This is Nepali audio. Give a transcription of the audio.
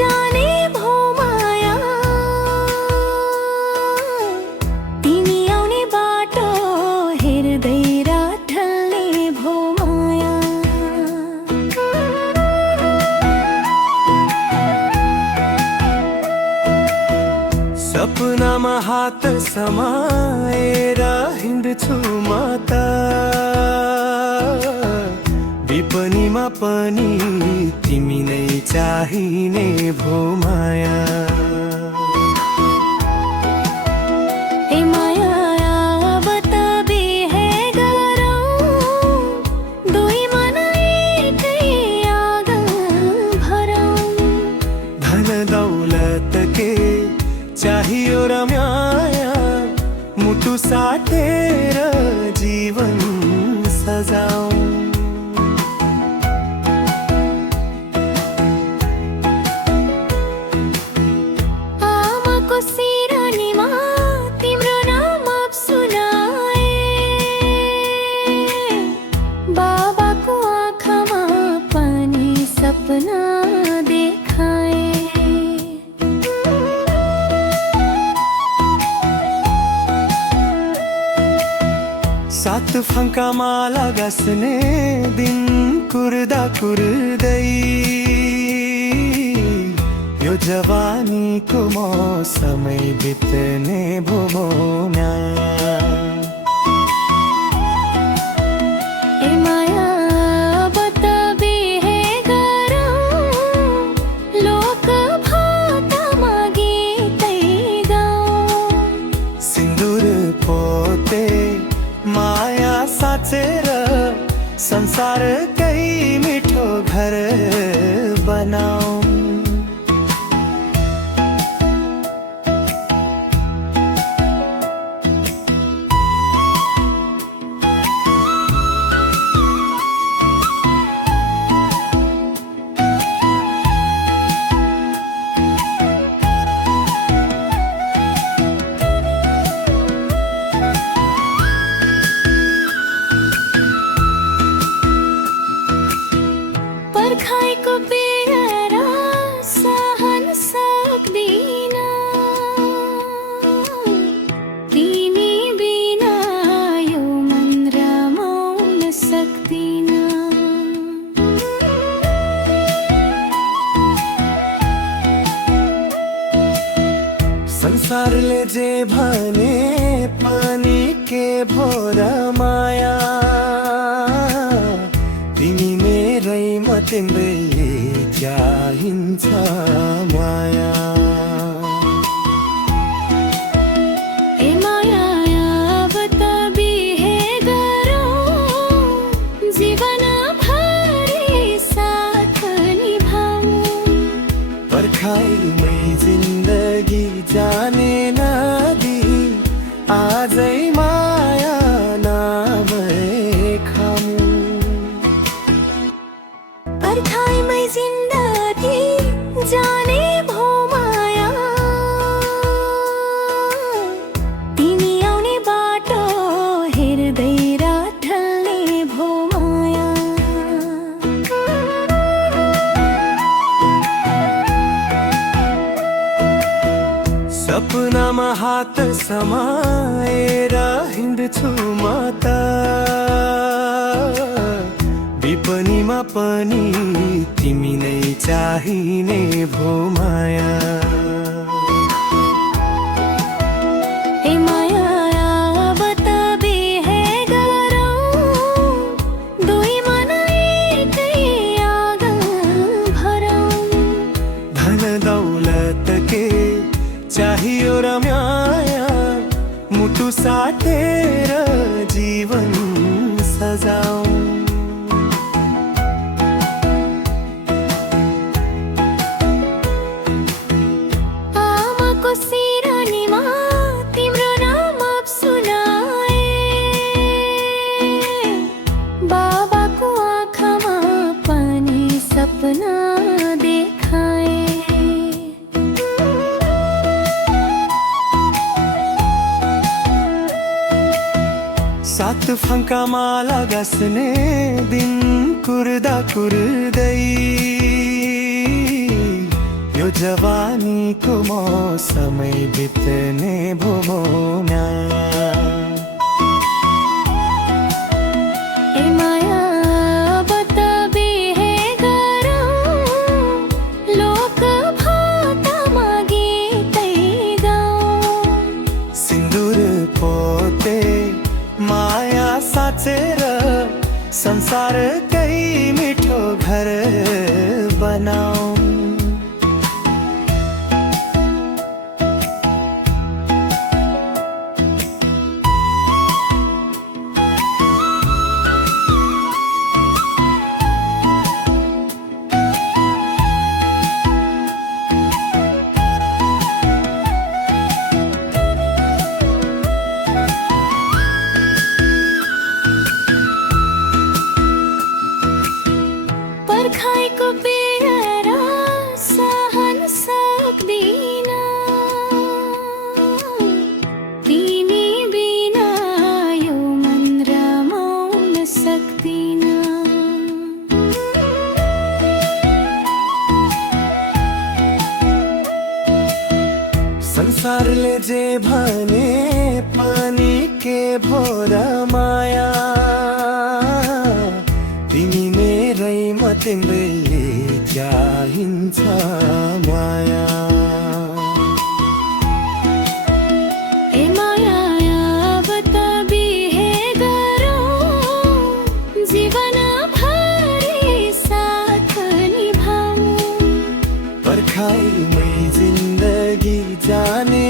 जाने भो माया तिमी आउने बाटो हेर्दै रात ढल्ने भो माया। सपनामा हात समाएर हिँड्छु म त, विपनीमा पनि तिमी नै चाहिने भो माया। ए माया अब त बिहे गरौँ, दुई मन एकै आँगन भरौँ। धन दौलत के चाहियो र माया, मुटु साटेर जीवन सजाऊं। आमाको सिरानीमा तिम्रो नाम सुनाए, बाबाको आँखामा पनि सपना देखाए। सात फङ्का माला गाँस्ने दिन कुर्दा कुर्दै, यो जवानीको मौसमै बित्ने भो माया। ए माया अब त बिहे गरौँ, लोक भाकामा गीतै गाऊँ। सिन्दुर पोते माया साचेर संसारकै मिठो घर बनाऊं। पर्खाइको पीडा सहन सक्दिन, तिमी बिना यो मन रमाउन सक्दिन। संसारले जे भने पनि के भो र माया, तिमी मेरै म तिम्रै चाहिन्छ माया। ए माया अब त बिहे गरौँ, जीवन भरि साथ निभाऊँ। पर्खाइमै जिन्दगी जाने नदी, आजै माया नामै खाऊँ। पर्खाइमै जिन्दगी जाने भो माया, तिमी आउने बाटो हेर्दै रात ढल्ने भो माया। सपनामा हात समाएर हिँड्छु म त, विपनीमा पनि तिमी नै चाहिने भो माया। ए माया अब त बिहे गरौँ, दुई मन एकै आँगन भरौँ। धन दौलत के चाहियो र माया, मुटु साटेर जीवन सजाऊं। आमाको सिरानीमा तिम्रो नाम सुनाए, बाबाको आँखामा पनि सपना देखाए। सात फङ्का माला गाँस्ने दिन कुर्दा कुर्दै, यो जवानीको मौसमै बित्ने भूमौमा ए माया अब त बिहे गरौँ लोक भातमा गीतै गाउँ सिन्दुर पोते माया साचेर संसारकै मिठो घर बनाऊ पर्खाइको बेरा सहन सक्दिन तिमी बिना यो मन रमाउन सक्दिन संसारले जे भने पनि के भोर माया तिमी मेरै म तिम्रै चाहिन्छ माया ए माया अब त बिहे गरौँ जीवन भरि साथ निभाऊँ पर्खाइमै जिन्दगी जाने